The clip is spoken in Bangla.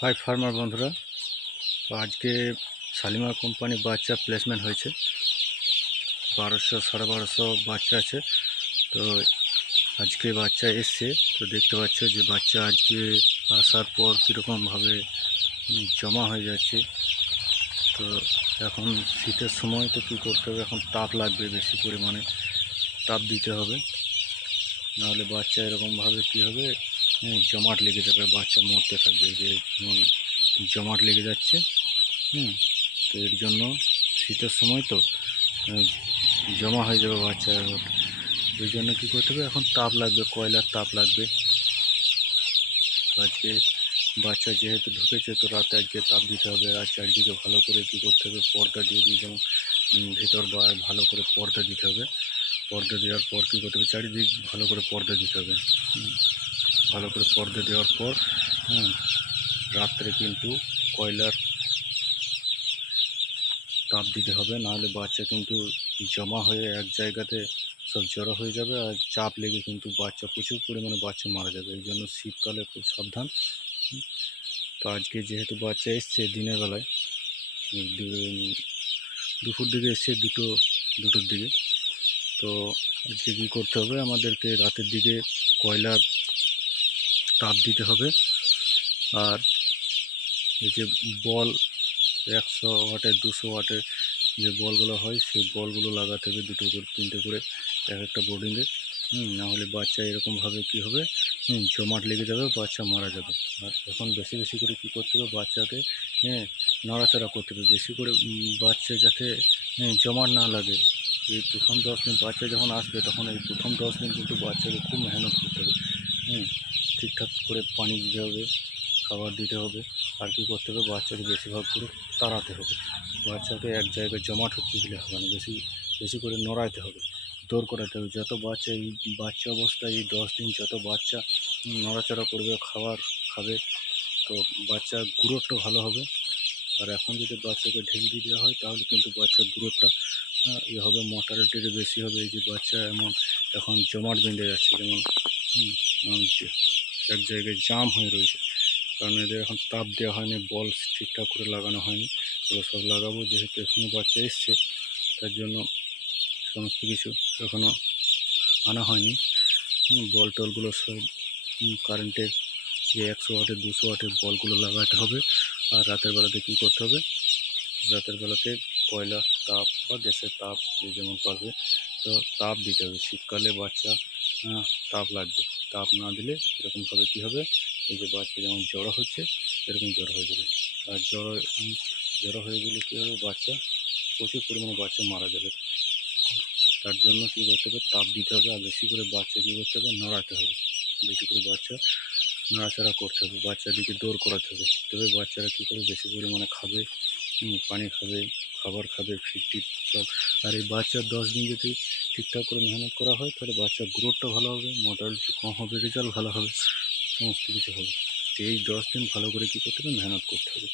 হাই ফার্মার বন্ধুরা, তো আজকে শালিমার কোম্পানি বাচ্চা প্লেসমেন্ট হয়েছে। 1200 1250 বাচ্চা আছে। তো আজকে বাচ্চা এসছে, তো দেখতে পাচ্ছ যে বাচ্চা আজকে আসার পর কীরকমভাবে জমা হয়ে যাচ্ছে। তো এখন শীতের সময় তো কী করতে হবে, এখন তাপ লাগবে, বেশি পরিমাণে তাপ দিতে হবে, নাহলে বাচ্চা এরকমভাবে কী হবে, জমাট লেগে যাবে, বাচ্চা মরতে থাকবে। যে জমাট লেগে যাচ্ছে। তো এর জন্য শীতের সময় তো জমা হয়ে যাবে বাচ্চা। ওই জন্য কী করতে হবে, এখন তাপ লাগবে, কয়লার তাপ লাগবে। আজকে বাচ্চা যেহেতু ঢুকেছে, তো রাতে আজকে তাপ দিতে হবে। আর চারিদিকে ভালো করে কী করতে হবে, পর্দা দিয়ে দিই, যেমন ভেতর বা ভালো করে পর্দা দিতে হবে। পর্দা দেওয়ার পর কী করতে হবে, চারিদিক ভালো করে পর্দা দিতে হবে। ভালো করে পর্দা দেওয়ার পর রাত্রে কিন্তু কয়লার তাপ দিতে হবে, নাহলে বাচ্চা কিন্তু জমা হয়ে এক জায়গাতে সব জড়ো হয়ে যাবে, আর চাপ লেগে কিন্তু বাচ্চা প্রচুর পরিমাণে বাচ্চা মারা যাবে। এই জন্য শীতকালে খুব সাবধান। তো আজকে যেহেতু বাচ্চা এসছে দিনের বেলায়, দুপুর দিকে এসছে, দুটোর দিকে, তো আজকে কী করতে হবে, আমাদেরকে রাতের দিকে কয়লার তাপ দিতে হবে। আর এই যে বল 100 ওয়াটের 200 ওয়াটের যে বলগুলো হয়, সেই বলগুলো লাগাতে হবে, 2টো করে 3টে করে এক একটা বোর্ডিংয়ে। নাহলে বাচ্চা এরকমভাবে কী হবে, জমাট লেগে যাবে, বাচ্চা মারা যাবে। আর এখন বেশি বেশি করে কী করতে হবে, বাচ্চাকে নড়াচড়া করতে হবে বেশি করে, বাচ্চা যাতে জমাট না লাগে। এই প্রথম 10 দিন বাচ্চা যখন আসবে, তখন এই প্রথম 10 দিন কিন্তু বাচ্চাকে খুব মেহনত করতে হবে। ঠিকঠাক করে পানি দিতে হবে, খাবার দিতে হবে। আর কী করতে হবে, বাচ্চাকে বেশিরভাগ করে তাড়াতে হবে। বাচ্চাকে এক জায়গায় জমাট হতে দিলে হবে না, বেশি বেশি করে নড়াইতে হবে, দৌড় করাতে হবে। যত বাচ্চা এই বাচ্চা অবস্থায় এই 10 দিন যত বাচ্চা নড়াচড়া করবে, খাবার খাবে, তো বাচ্চার গ্রোথটা ভালো হবে। আর এখন যদি বাচ্চাকে ঢিল দিয়ে দেওয়া হয়, তাহলে কিন্তু বাচ্চার গ্রোথটা হবে, মর্টালিটিটা বেশি হবে। এই যে বাচ্চা এমন এখন জমাট বেঁধে যাচ্ছে, যেমন এক জায়গায় জাম হয়ে রয়েছে, কারণ এদের এখন তাপ দেওয়া হয়নি, বল ঠিকঠাক করে লাগানো হয়নি। এগুলো সব লাগাবো, যেহেতু এখনই বাচ্চা এসছে, তার জন্য সমস্ত কিছু এখনও আনা হয়নি। বল টলগুলো সব কারেন্টের যে 100 ওয়াটের 200 ওয়াটের বলগুলো লাগাতে হবে। আর রাতের বেলাতে কী করতে হবে, রাতের বেলাতে কয়লা তাপ বা গ্যাসের তাপ যে যেমন পারবে, তো তাপ দিতে হবে। শীতকালে বাচ্চা তাপ লাগবে, তাপ না দিলে এরকমভাবে কী হবে, এই যে বাচ্চা যেমন জ্বর হচ্ছে, এরকম জ্বর হয়ে যাবে। আর জ্বর হয়ে গেলে কী হবে, বাচ্চা প্রচুর পরিমাণে বাচ্চা মারা যাবে। তার জন্য কী করতে হবে, তাপ দিতে হবে। আর বেশি করে বাচ্চা কী করতে হবে, নড়াতে হবে, বেশি করে বাচ্চা নাড়াচাড়া করতে হবে, বাচ্চাদিকে দৌড় করাতে হবে। তবে বাচ্চারা কী করে, বেশি পরিমাণে খাবে, পানি খাবে, খাবার খাবে, ফিট টিট সব। আর এই বাচ্চার 10 দিন যদি ঠিকঠাক করে মেহনত করা হয়, তাহলে বাচ্চার গ্রোথটা ভালো হবে, মর্টালিটি কম হবে, রেজাল্ট ভালো হবে, সমস্ত কিছু হবে। তো এই 10 দিন ভালো করে কী করতে হবে, মেহনত করতে হবে।